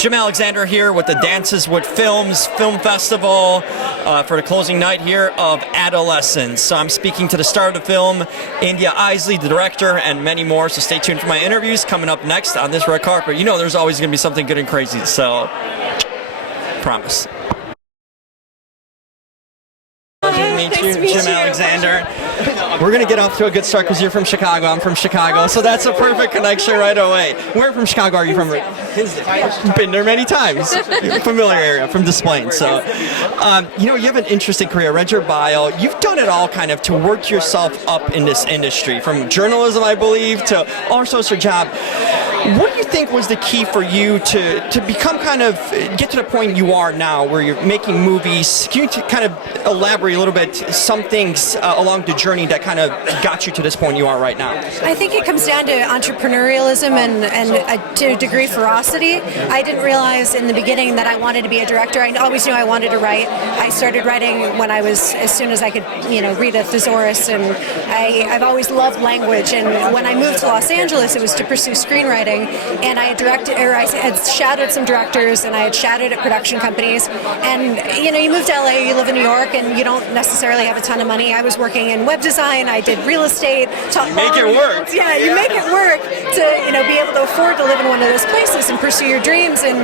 Jim Alexander here with the Dances with Films Film Festival for the closing night here of Adolescence. So I'm speaking to the star of the film, India Eisley, the director, and many more. So stay tuned for my interviews coming up next on this red carpet. You know there's always going to be something good and crazy, so promise. Nice to meet you, Jim Alexander. We're going to get off to a good start because you're from Chicago. I'm from Chicago, so that's a perfect connection right away. Where from Chicago are you from? Hinsdale. Been there many times. Familiar area from Des Plaines. So, you have an interesting career. I read your bio. You've done it all kind of to work yourself up in this industry, from journalism, I believe, to all sorts of job. What do you think was the key for you to become get to the point you are now where you're making movies? Can you kind of elaborate a little bit some things along the journey that kind of got you to this point you are right now? I think it comes down to entrepreneurialism and to a degree ferocity. I didn't realize in the beginning that I wanted to be a director. I always knew I wanted to write. I started writing when I was, as soon as I could, read a thesaurus, and I've always loved language. And when I moved to Los Angeles, it was to pursue screenwriting. And I had shadowed some directors, and I had shadowed at production companies. And you move to LA, you live in New York, and you don't necessarily have a ton of money. I was working in web design, I did real estate. Make it work. Yeah, you make it work to be able to afford to live in one of those places and pursue your dreams. And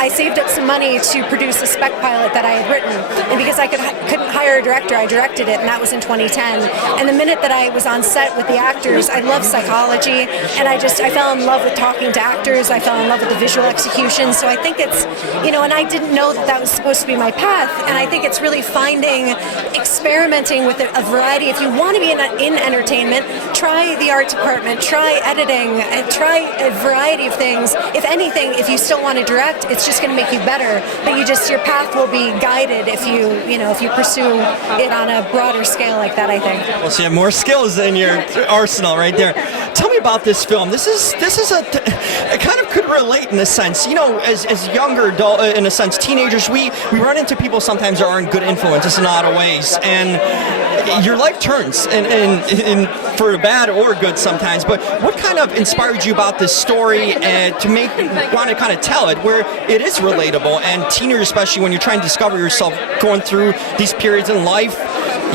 I saved up some money to produce a spec pilot that I had written. And because I couldn't hire a director, I directed it, and that was in 2010. And the minute that I was on set with the actors, I love psychology, and I fell in love with talking to actors. I fell in love with the visual execution. So I think it's, and I didn't know that was supposed to be my path. And I think it's really experimenting with a variety. If you want to be in entertainment, try the art department, try editing, and try a variety of things. If anything, if you still want to direct, it's just going to make you better. But your path will be guided if you pursue it on a broader scale like that, I think. Well, so you have more skills in your arsenal right there. Tell me about this film. This is it kind of could relate in a sense. As younger adult, in a sense, teenagers, we run into people sometimes that aren't good influences in a lot of ways, and your life turns, and for bad or good sometimes. But what kind of inspired you about this story and to want to kind of tell it where it is relatable, and teenagers, especially when you're trying to discover yourself going through these periods in life,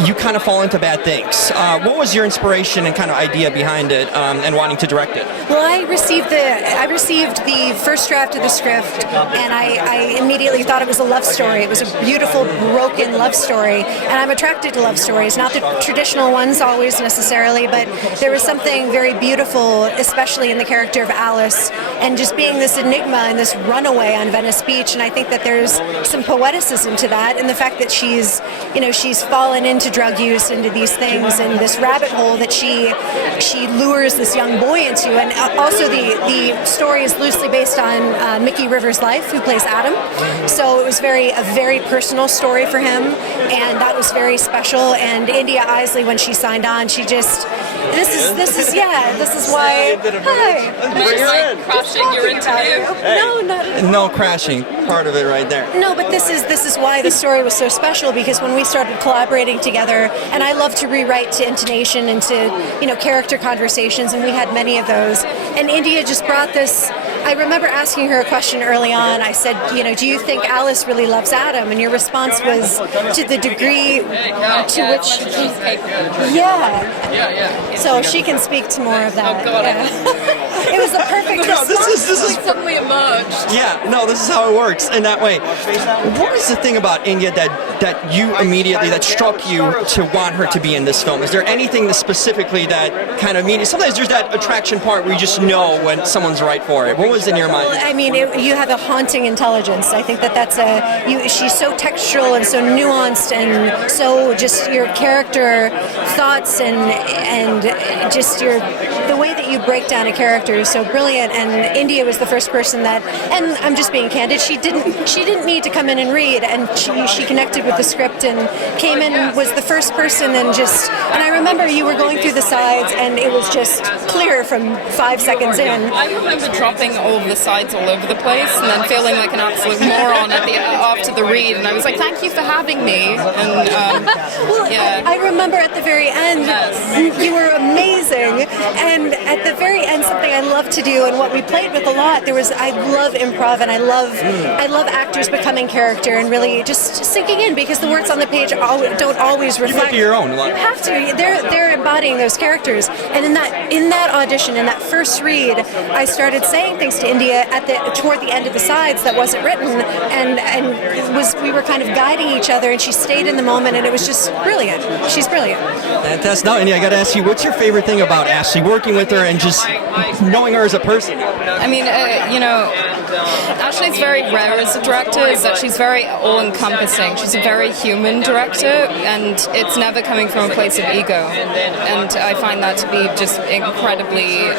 you kind of fall into bad things. What was your inspiration and kind of idea behind it, and wanting to direct it? Well, I received the first draft of the script, and I immediately thought it was a love story. It was a beautiful, broken love story, and I'm attracted to love stories, not the traditional ones always necessarily, but there was something very beautiful, especially in the character of Alice, and just being this enigma and this runaway on Venice Beach. And I think that there's some poeticism to that, and the fact that she's fallen into drug use, into these things, and this rabbit hole that she lures this young boy into. And also the story is loosely based on Mickey Rivers' life, who plays Adam. So it was a very personal story for him, and that was very special. And India Eisley, when she signed on, she just this is why. Hi. Crashing your interview. Hey. No, not no crashing. Part of it right there. No, but this is why the story was so special, because when we started collaborating together, and I love to rewrite to intonation and to character conversations, and we had many of those. And India just brought this. I remember asking her a question early on. I said, do you think Alice really loves Adam? And your response was, to the degree to which she's capable. Yeah. So she can speak to more of that. Oh God. Yeah. It was a perfect response. This is suddenly emerged. Yeah, no, this is how it works in that way. What is the thing about India that you immediately, that struck you to want her to be in this film? Is there anything specifically that kind of means? Sometimes there's that attraction part where you just know when someone's right for it. What was in your mind? Well, I mean, you have a haunting intelligence. I think she's so textural and so nuanced, and so just your character thoughts and just the way that you break down a character is so brilliant. And India was the first person that, and I'm just being candid, she didn't need to come in and read, and she connected with the script and came in, was the first person, and I remember you were going through the sides and it was just clear from 5 seconds in. I remember dropping all of the sides all over the place and then feeling like an absolute moron after the read, and I was like, thank you for having me. And yeah. I remember at the very end, you were amazing, and at the very end, something I love to do and what we played with a lot, I love improv, and I love actors becoming character and really just sinking in, because the words on the page don't always reflect. You your own. You have to. They're embodying those characters, and in that audition, in that first read, I started saying things to India toward the end of the sides that wasn't written, and we were kind of guiding each other, and she stayed in the moment, and it was just brilliant. She's brilliant. Fantastic. Now, India, I got to ask you, what's your favorite thing about Ashley, working with her and just knowing her as a person? I mean, Ashley's very rare as a director, is that she's very all-encompassing. She's a very human director, and it's never coming from a place of ego. And I find that to be just incredibly...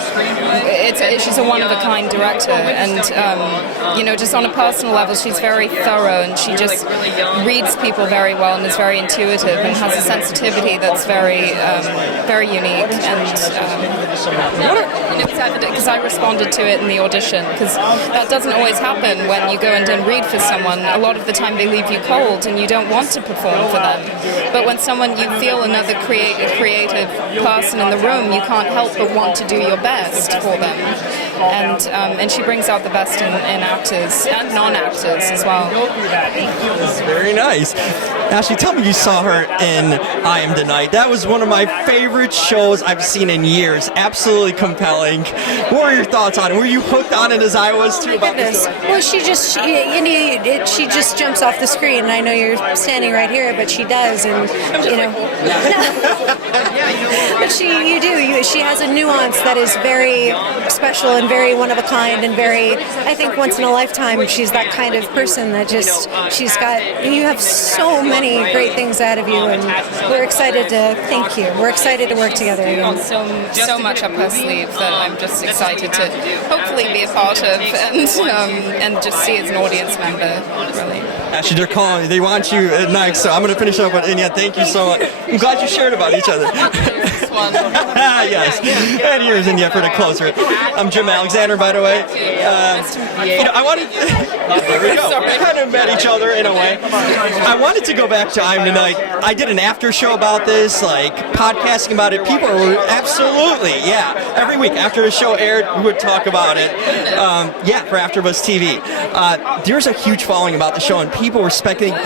she's a one-of-a-kind director, and, just on a personal level, she's very thorough, and she just reads people very well and is very intuitive and has a sensitivity that's very, very unique. And it was evident because I responded to it in the audition, because that doesn't always happen when you go and read for someone. A lot of the time they leave you cold and you don't want to perform for them. But when you feel another creative person in the room, you can't help but want to do your best for them. And she brings out the best in actors and non-actors as well. Very nice. Ashley, tell me you saw her in I Am the Night. That was one of my favorite shows I've seen in years. Absolutely compelling. What were your thoughts on it? Were you hooked on it as I was too? Well, she just jumps off the screen. And I know you're standing right here, but she does, and but she has a nuance that is very special and very one of a kind, and very, I think, once in a lifetime. She's that kind of person that you have so many great things out of you, and we're excited to thank you. We're excited to work together again. So much up her sleeve that I'm just excited to hopefully be a part of, and just see as an audience member, really. Actually, they're calling me. They want you next, so I'm going to finish up with India. Thank you so much. I'm glad you shared about each other. Yes. And here's India for the closer. I'm Jim Alexander, by the way. I wanted... There we go. We kind of met each other in a way. I wanted to go back to I'm Tonight. I did an after show about this, podcasting about it. People were absolutely, every week after the show aired, we would talk about it. For AfterBuzz TV. There's a huge following about the show, and people were speculating.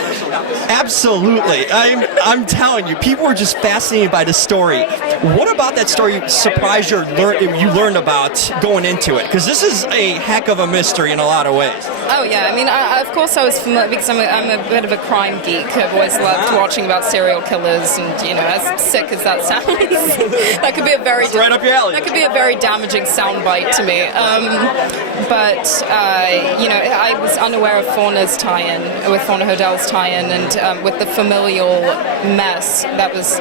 Absolutely. I'm telling you, people were just fascinated by the story. What about that story surprised you learned about going into it? Because this is a heck of a mystery in a lot of ways. Oh yeah, I mean, of course I was familiar, because I'm a bit of a crime geek. I've always loved watching about serial killers, and as sick as that sounds, that could be a very right up your alley. That could be a very damaging soundbite to me. I was unaware of Fauna's tie-in, with Fauna Hodell's tie-in, and with the familial mess that was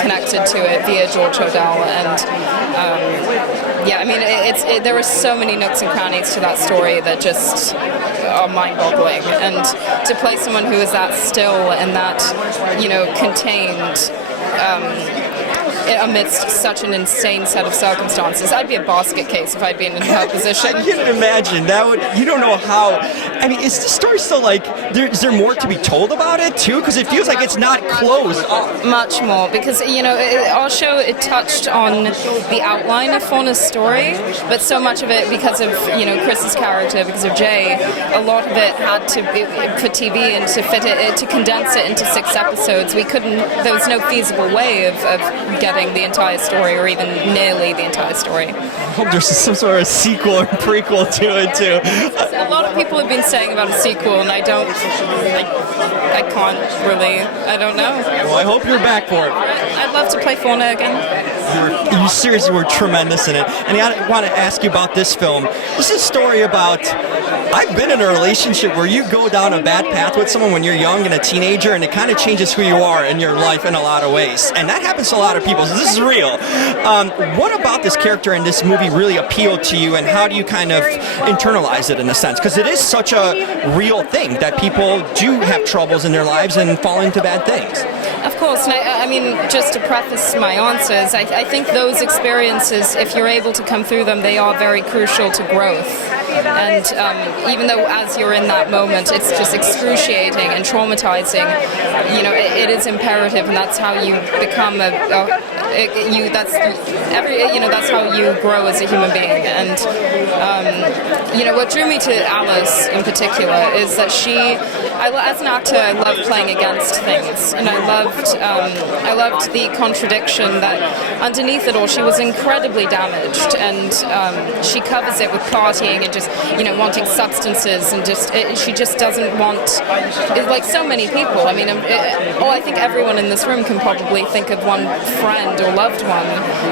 connected to it via George Hodell, and there are so many nooks and crannies to that story that just are mind-boggling, and to play someone who is that still and that contained amidst such an insane set of circumstances. I'd be a basket case if I'd been in her position. I can imagine. You don't know how... I mean, is the story still is there more to be told about it, too? Because it feels like it's not closed off. Much more, because, our show, it touched on the outline of Fauna's story, but so much of it, because of, Chris's character, because of Jay, a lot of it had to be for TV, and to fit it, to condense it into 6 episodes. There was no feasible way of getting the entire story, or even nearly the entire story. I hope there's some sort of sequel or prequel to it, too. A lot of people have been saying about a sequel, and I can't really, I don't know. Well, I hope you're back for it. I'd love to play Fauna again. You seriously were tremendous in it. And I want to ask you about this film. This is a story about, I've been in a relationship where you go down a bad path with someone when you're young and a teenager, and it kind of changes who you are in your life in a lot of ways. And that happens to a lot of people, so this is real. What about this character in this movie really appealed to you, and how do you kind of internalize it in a sense? Because it is such a real thing that people do have troubles in their lives and fall into bad things. Of course, and I mean, just to preface my answers, I think those experiences, if you're able to come through them, they are very crucial to growth. And even though as you're in that moment, it's just excruciating and traumatizing, you know, it is imperative, and that's how you become that's how you grow as a human being. And you know, what drew me to Alice in particular is that as an actor, I love playing against things, and I loved the contradiction that underneath it all, she was incredibly damaged, and she covers it with partying and just, you know, wanting substances, and she just doesn't want, like so many people. I mean, I think everyone in this room can probably think of one friend or loved one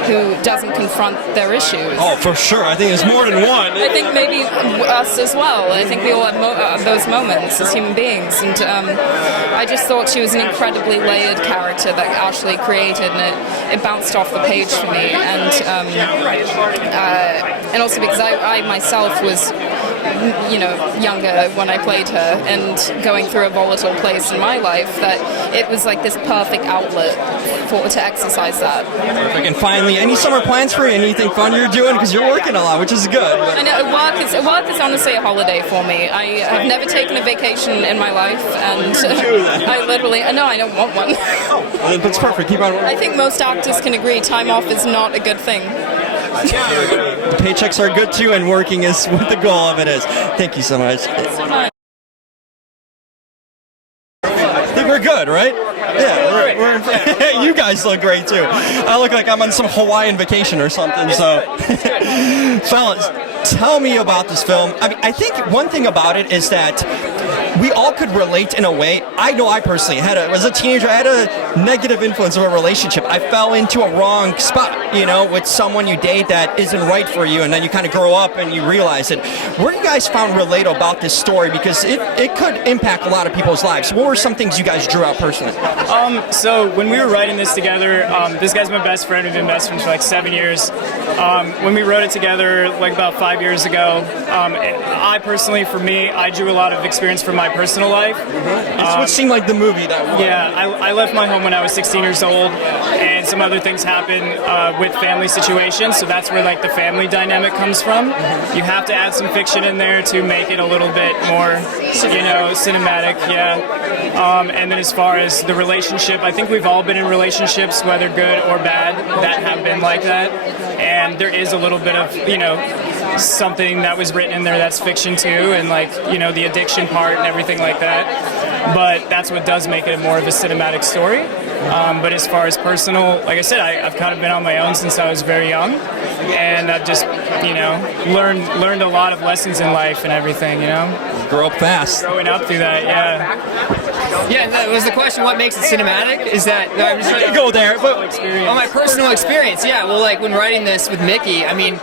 who doesn't confront their issues. Oh, for sure. I think it's more than one. I think maybe us as well. I think we all have those moments as human beings, and I just thought she was an incredibly layered character that Ashley created, and it bounced off the page for me. And also because I myself was, you know, younger when I played her and going through a volatile place in my life, that it was like this perfect outlet to exercise that. Perfect. And finally, any summer plans for you? Anything fun you're doing? Because you're working a lot, which is good. I know, work is honestly a holiday for me. I have never taken a vacation in my life, and I don't want one. That's perfect. Keep on working. I think most actors can agree time off is not a good thing. The paychecks are good too, and working is what the goal of it is. Thank you so much. Thanks so much. I think we're good, right? Yeah, we're you guys look great too. I look like I'm on some Hawaiian vacation or something. So, fellas, tell me about this film. I mean, I think one thing about it is that we all could relate in a way. I know I personally as a teenager, I had a negative influence of a relationship. I fell into a wrong spot, you know, with someone you date that isn't right for you, and then you kind of grow up and you realize it. What you guys found relatable about this story? Because it could impact a lot of people's lives. What were some things you guys drew out personally? So when we were writing this together, this guy's my best friend. We've been best friends for like 7 years. When we wrote it together, like about 5 years ago, I personally, for me, I drew a lot of experience from my personal life. It's what seemed like the movie that. Yeah, I left my home when I was 16 years old, and some other things happened with family situations. So that's where like the family dynamic comes from. You have to add some fiction in there to make it a little bit more, you know, cinematic. Yeah. And then as far as the relationship, I think we've all been in relationships, whether good or bad, that have been like that. And there is a little bit of, you know, something that was written in there that's fiction too, and like, you know, the addiction part and everything like that. But that's what does make it more of a cinematic story. But as far as personal, like I said, I've kind of been on my own since I was very young, and I've just, you know, learned a lot of lessons in life and everything, you know. Grow up fast. Growing up through that, yeah. Yeah, that was the question. What makes it cinematic? Is that I'm just You go there, but my personal experience. Yeah, well, like when writing this with Mickey, I mean,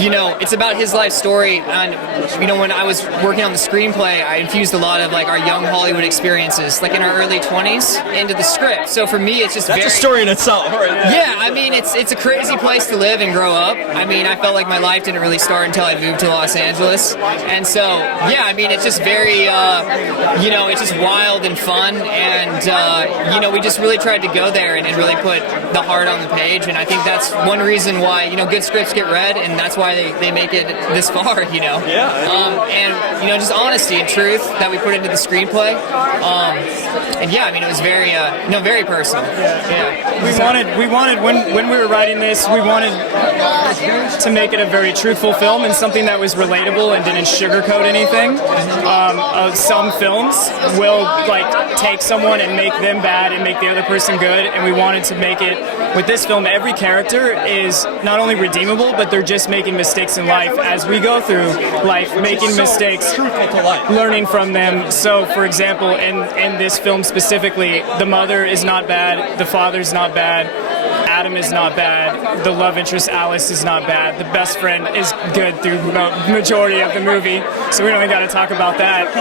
you know, it's about his life story, and you know, when I was working on the screenplay, I infused a lot of like our young Hollywood experiences, like in our early 20s, into the script. So for me, it's just that's a story in itself. Yeah, I mean, it's a crazy place to live and grow up. I mean, I felt like my life didn't really start until I moved to Los Angeles, and so yeah, I mean, it's just very, you know, it's just wild and fun, and you know, we just really tried to go there and really put the heart on the page, and I think that's one reason why, you know, good scripts get read, and that's why they make it this far, you know. Yeah. And you know, just honesty and truth that we put into the screenplay. And yeah, I mean, it was very, you know, very personal. Yeah. We wanted when we were writing this, we wanted to make it a very truthful film and something that was relatable and didn't sugarcoat anything. Some films will like take someone and make them bad and make the other person good, and we wanted to make it with this film. Every character is not only redeemable, but they're just making mistakes in life as we go through life, making mistakes, learning from them. So, for example, in this film specifically, the mother is not bad, the father's not bad. Adam is not bad. The love interest Alice is not bad. The best friend is good through the majority of the movie, so we don't even got to talk about that.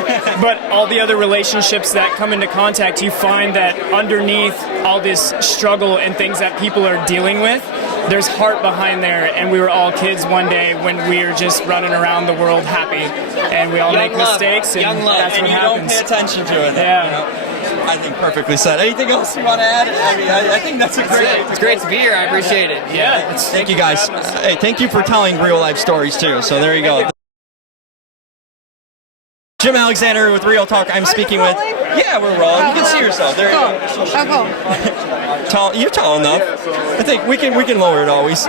But all the other relationships that come into contact, you find that underneath all this struggle and things that people are dealing with, there's heart behind there, and we were all kids one day when we were just running around the world happy, and we all make mistakes, and that's what happens. Don't pay attention to it. Yeah. You know? I think perfectly said. Anything else you want to add? I mean, I think that's a great. It's great to be here. I appreciate it. Yeah. Thank you guys. Hey, thank you for telling real life stories too. So there you go. Jim Alexander with Real Talk. I'm speaking with. Yeah, we're rolling. You can see yourself. There you go. Oh, Tall. You're tall enough. I think we can lower it always.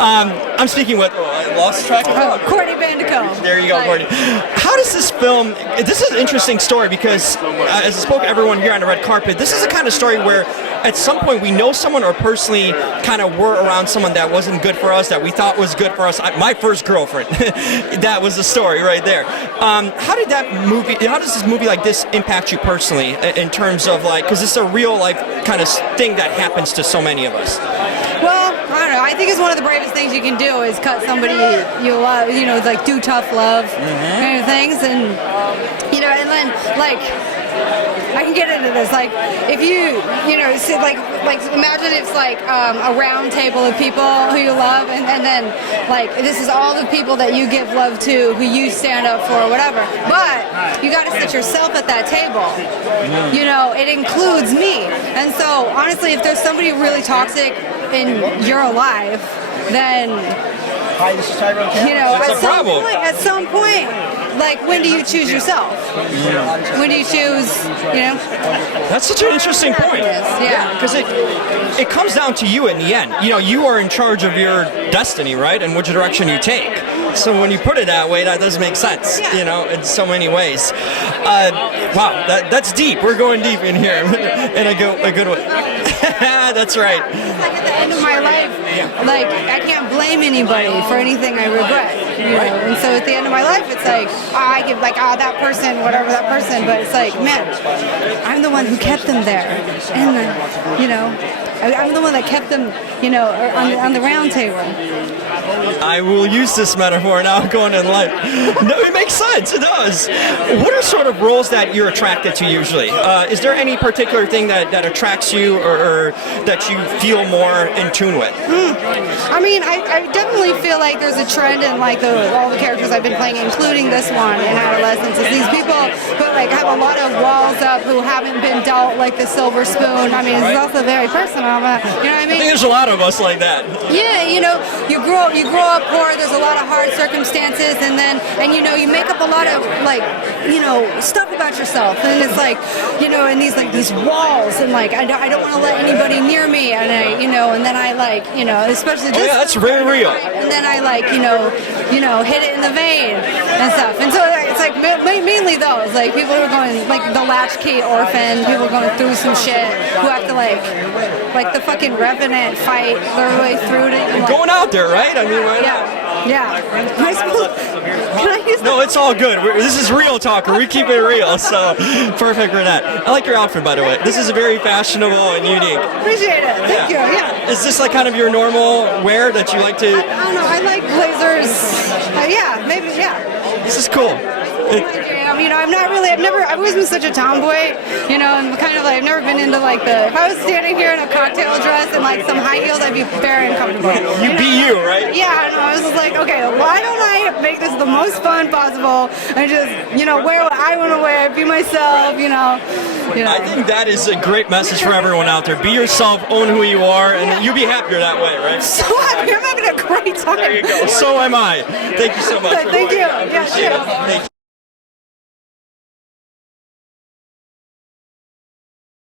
I'm speaking with. I lost track of it. Courtney Bandeko. There you go, Courtney. How does this film? This is an interesting story because, as I spoke to everyone here on the red carpet, this is the kind of story where, at some point, we know someone or personally kind of were around someone that wasn't good for us, that we thought was good for us. My first girlfriend. That was the story right there. How did that movie? How does this movie like this impact you personally in terms of like? Because it's a real like kind of thing that happens to so many of us. Well, I don't know. I think it's one of the bravest things you can do is cut somebody you love, you know, like do tough love kind of things, and you know, and then like I can get into this. Like if you know, sit, like imagine it's like a round table of people who you love, and then like this is all the people that you give love to, who you stand up for, or whatever. But you got to sit yourself at that table. You know, it includes me, and so honestly, if there's somebody really toxic in your life, then you know, at some point, like when do you choose yourself? When do you choose, you know? That's such an interesting point. Yeah. Because it comes down to you in the end. You know, you are in charge of your destiny, right? And which direction you take. So when you put it that way, that does make sense, you know, in so many ways. Wow, that's deep. We're going deep in here in a good way. That's right. Like at the end of my life, like I can't blame anybody for anything I regret, you know. And so at the end of my life, it's like I give like that person, whatever that person, but it's like, man, I'm the one who kept them there, and you know, I'm the one that kept them, you know, on the round table. I will use this metaphor now going in life. No, it makes sense. It does. What are sort of roles that you're attracted to usually? Is there any particular thing that attracts you or that you feel more in tune with? I mean, I definitely feel like there's a trend in like all the characters I've been playing, including this one in Adolescence, is these people who like have a lot of walls up, who haven't been dealt like the silver spoon. I mean, it's also very personal, but you know what I mean? I think there's a lot of us like that. Yeah, you know, you grow up poor, there's a lot of hard circumstances, and you know, you make up a lot of like, you know, stuff about yourself, and it's like, you know, and these walls, and like I don't want to let anybody near me, and you know, and then I like, you know, especially this. Oh yeah, that's very real. And then I like, you know, hit it in the vein and stuff, and so it's like mainly those like people who are going like the latchkey orphan, people going through some shit who have to like the fucking Revenant fight their way through it. And, like, going out there, right? I mean, why not? Yeah. Can I use that? No, it's all good. This is Real Talker. We keep it real, so perfect for that. I like your outfit, by the way. This is very fashionable and unique. Appreciate it. Thank you. Yeah. Is this like kind of your normal wear that you like to? I don't know. I like blazers. Yeah, maybe. Yeah. This is cool. You know, I've always been such a tomboy, you know, and kind of like, I've never been into like if I was standing here in a cocktail dress and like some high heels, I'd be very uncomfortable. You be you, right? Yeah, I know. I was just like, okay, why don't I make this the most fun possible and just, you know, wear what I want to wear, be myself, you know. I think that is a great message for everyone out there. Be yourself, own who you are, and you'll be happier that way, right? So happy. I'm having a great time. There you go. So am I. Thank you so much. Thank you. Yeah, Appreciate it. Thank you.